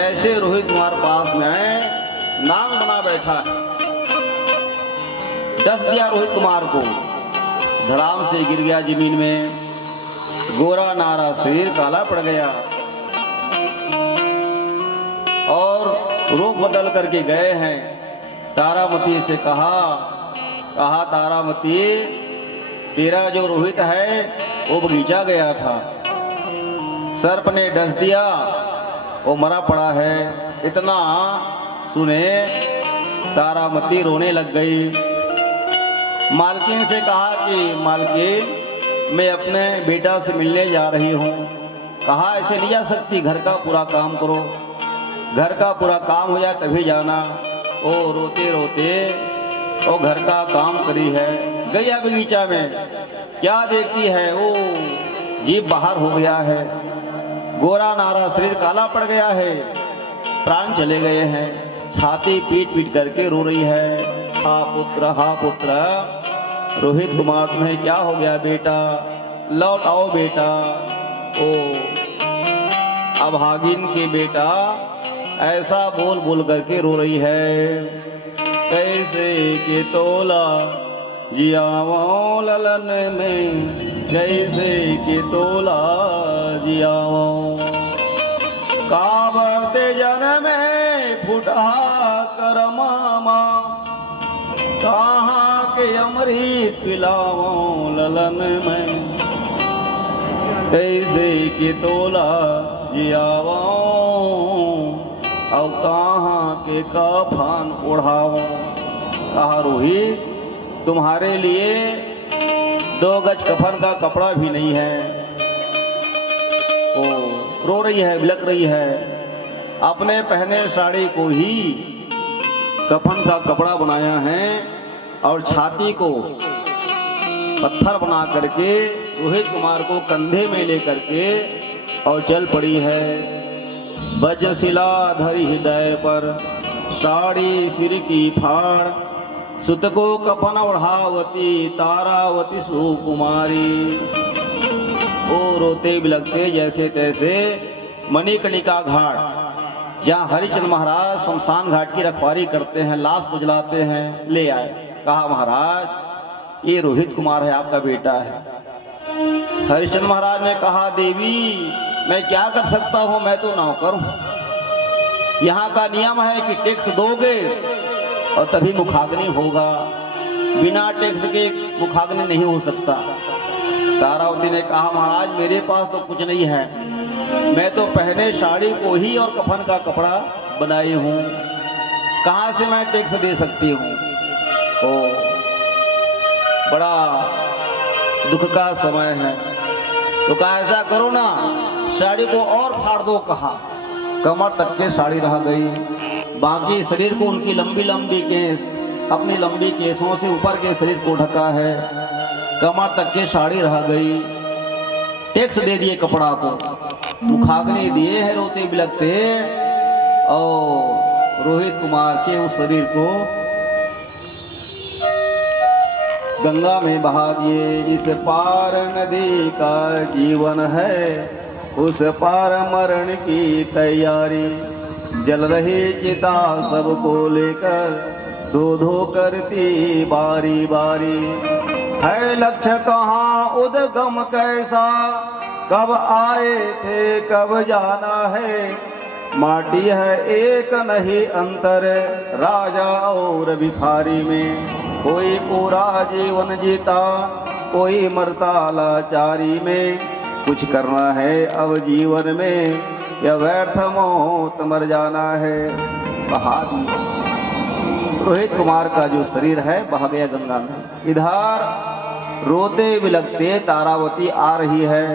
ऐसे रोहित कुमार पास में आए, नांग बना बैठा है। डस दिया रोहित कुमार को, धड़ाम से गिर गया जमीन में। गोरा नारा शरीर काला पड़ गया और रूप बदल करके गए हैं। तारामती से कहा तारामती, तेरा जो रोहित है वो बगीचा गया था, सर्प ने डस दिया, वो मरा पड़ा है। इतना सुने तारामती रोने लग गई। मालकिन से कहा कि मालकिन, मैं अपने बेटा से मिलने जा रही हूँ। कहा ऐसे नहीं जा सकती, घर का पूरा काम करो, घर का पूरा काम हो जाए तभी जाना। ओ रोते रोते वो घर का काम करी है, गया बगीचा में, क्या देखती है, वो जीभ बाहर हो गया है, गोरा नारा शरीर काला पड़ गया है, प्राण चले गए हैं। छाती पीट पीट करके रो रही है, हा पुत्र रोहित कुमार, तुम्हें क्या हो गया बेटा, लौट आओ बेटा। ओ अभागिन के बेटा ऐसा बोल बोल करके रो रही है। कैसे के तोला जियाओ ललन में, कैसे के तोला जियाओ, काबरते जन में फुटा कर मामा, कहाँ के अमृत पिलाओ ललन में, कैसे के तोला जियाओ, और कहाँ के कफन ओढ़ाओ। कहा रोहित, तुम्हारे लिए 2 गज कफन का कपड़ा भी नहीं है। ओ रो रही है, बिलक रही है, अपने पहने साड़ी को ही कफन का कपड़ा बनाया है और छाती को पत्थर बना करके रोहित कुमार को कंधे में लेकर के और चल पड़ी है। वज्रशिला धरी हृदय पर, साड़ी सिर की फाड़, सुत को कफन ओढ़ावती, तारावती सुकुमारी। ओ रोते बिलकते जैसे तैसे मणिकर्णिका घाट, जहाँ हरिचंद महाराज शमशान घाट की रखवारी करते हैं, लाश को जलाते हैं, ले आए। कहा महाराज ये रोहित कुमार है, आपका बेटा है। हरिचंद महाराज ने कहा देवी मैं क्या कर सकता हूँ, मैं तो नौकर हूँ। यहाँ का नियम है कि टैक्स दोगे और तभी मुखाग्नि होगा, बिना टैक्स के मुखाग्नि नहीं हो सकता। तारावती ने कहा महाराज मेरे पास तो कुछ नहीं है, मैं तो पहने साड़ी को ही और कफन का कपड़ा बनाई हूँ, कहाँ से मैं टैक्स दे सकती हूँ। ओ बड़ा दुख का समय है। तो कहा ऐसा करो ना, साड़ी को और फाड़ दो। कहा कमर तक के साड़ी रह गई, बाकी शरीर को उनकी लंबी लंबी केस, अपनी लंबी केसों से ऊपर के शरीर को ढका है, कमर तक के साड़ी रह गई। टैक्स दे दिए कपड़ा को, मुखाग्नि दिए हैं रोते बिलकते, और रोहित कुमार के उस शरीर को गंगा में बहा दिए। जिस पार नदी का जीवन है, उस पार मरण की तैयारी, जल रही चिता सबको लेकर, धो धो करती बारी बारी। है लक्ष्य कहाँ, उद्गम कैसा, कब आए थे कब जाना है, माटी है एक नहीं अंतर, राजा और भिखारी में। कोई पूरा जीवन जीता, कोई मरता लाचारी में, कुछ करना है अब जीवन में, या व्यर्थ मौत मर जाना है। बहा दिया रोहित कुमार का जो शरीर है, बह गया गंगा में। इधर रोते बिलकते तारावती आ रही है।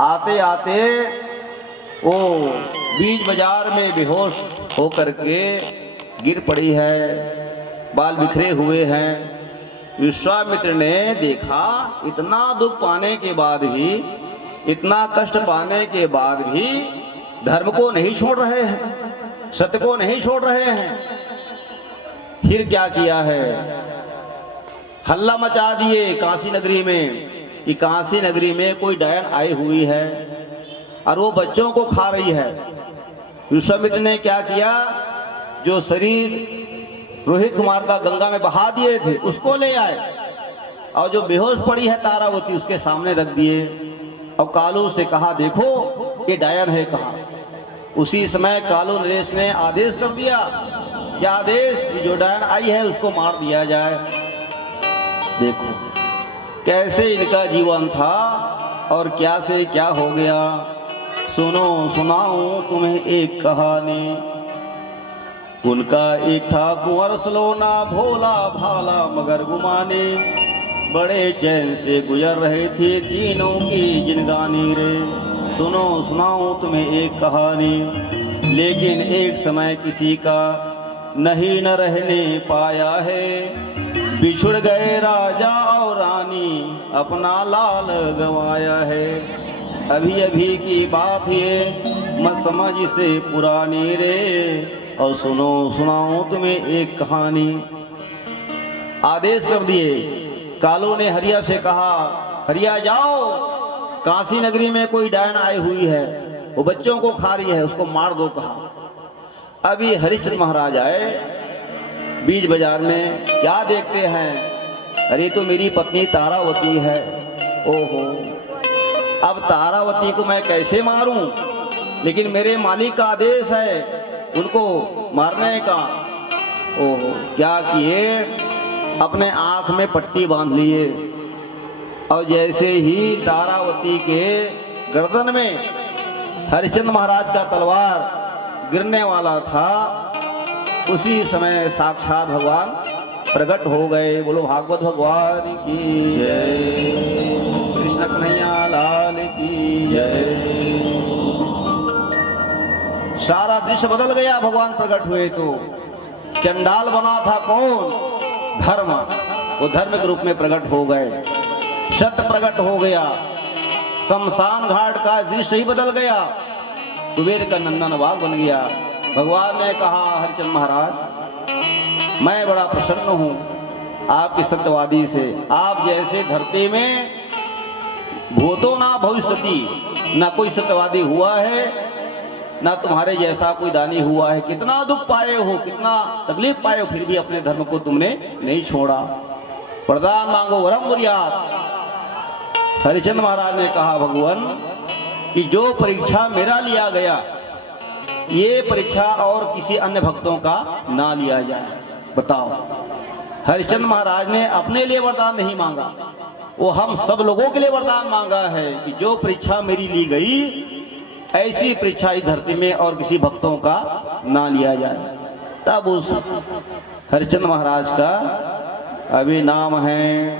आते आते वो बीच बाजार में बेहोश होकर के गिर पड़ी है, बाल बिखरे हुए हैं। विश्वामित्र ने देखा, इतना दुख पाने के बाद भी, इतना कष्ट पाने के बाद भी धर्म को नहीं छोड़ रहे हैं, सत्य को नहीं छोड़ रहे हैं। फिर क्या किया है, हल्ला मचा दिए काशी नगरी में कि काशी नगरी में कोई डायन आई हुई है और वो बच्चों को खा रही है। विश्वामित्र ने क्या किया, जो शरीर रोहित कुमार का गंगा में बहा दिए थे उसको ले आए, और जो बेहोश पड़ी है तारावती उसके सामने रख दिए। और कालू से कहा, देखो ये डायन है कहाँ। उसी समय कालू नरेश ने आदेश कर दिया, क्या आदेश, जो डायन आई है उसको मार दिया जाए। देखो कैसे इनका जीवन था और क्या से क्या हो गया। सुनो सुनाऊं तुम्हें एक कहानी। उनका एक था कुंवर सलोना, भोला भाला मगर गुमानी। बड़े चैन से गुजर रहे थे तीनों की जिंदगानी रे। सुनो सुनाऊं तुम्हें एक कहानी। लेकिन एक समय किसी का नहीं न रहने पाया है। बिछुड़ गए राजा और रानी, अपना लाल गंवाया है। अभी अभी की बात ये मत समझ से पुरानी रे। और सुनो सुनाऊं तुम्हें एक कहानी। आदेश कर दिए, कालू ने हरिया से कहा, हरिया जाओ, काशी नगरी में कोई डायन आई हुई है, वो बच्चों को खा रही है, उसको मार दो कहा। अभी हरिश्चंद्र महाराज आए बीच बाजार में, क्या देखते हैं, अरे तो मेरी पत्नी तारावती है। ओहो, अब तारावती को मैं कैसे मारूं, लेकिन मेरे मालिक का आदेश है उनको मारने का। ओहो, क्या किए, अपने आंख में पट्टी बांध लिए, और जैसे ही तारावती के गर्दन में हरिश्चंद्र महाराज का तलवार गिरने वाला था, उसी समय साक्षात भगवान प्रकट हो गए। बोलो भागवत भगवान की जय, कृष्ण कन्हैया लाल की जय। सारा दृश्य बदल गया, भगवान प्रकट हुए तो चंडाल बना था कौन, धर्म, वो धर्म के रूप में प्रकट हो गए। सत्य प्रकट हो गया, शमशान घाट का दृश्य ही बदल गया, कुबेर का नंदन बाग बन गया। भगवान ने कहा, हरिचंद्र महाराज मैं बड़ा प्रसन्न हूँ आपकी सत्यवादी से। आप जैसे धरती में भूतो ना भविष्यति, ना कोई सत्यवादी हुआ है, ना तुम्हारे जैसा कोई दानी हुआ है। कितना दुख पाए हो, कितना तकलीफ पाए हो, फिर भी अपने धर्म को तुमने नहीं छोड़ा। वरदान मांगो वरम बुरियात। हरिचंद्र महाराज ने कहा, भगवान कि जो परीक्षा मेरा लिया गया, ये परीक्षा और किसी अन्य भक्तों का ना लिया जाए। बताओ, हरिचंद्र महाराज ने अपने लिए वरदान नहीं मांगा, वो हम सब लोगों के लिए वरदान मांगा है कि जो परीक्षा मेरी ली गई, ऐसी परीक्षा इस धरती में और किसी भक्तों का ना लिया जाए। तब उस हरिचंद्र महाराज का अभी नाम है।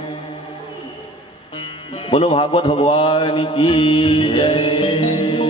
बोलो भागवत भगवान की जय।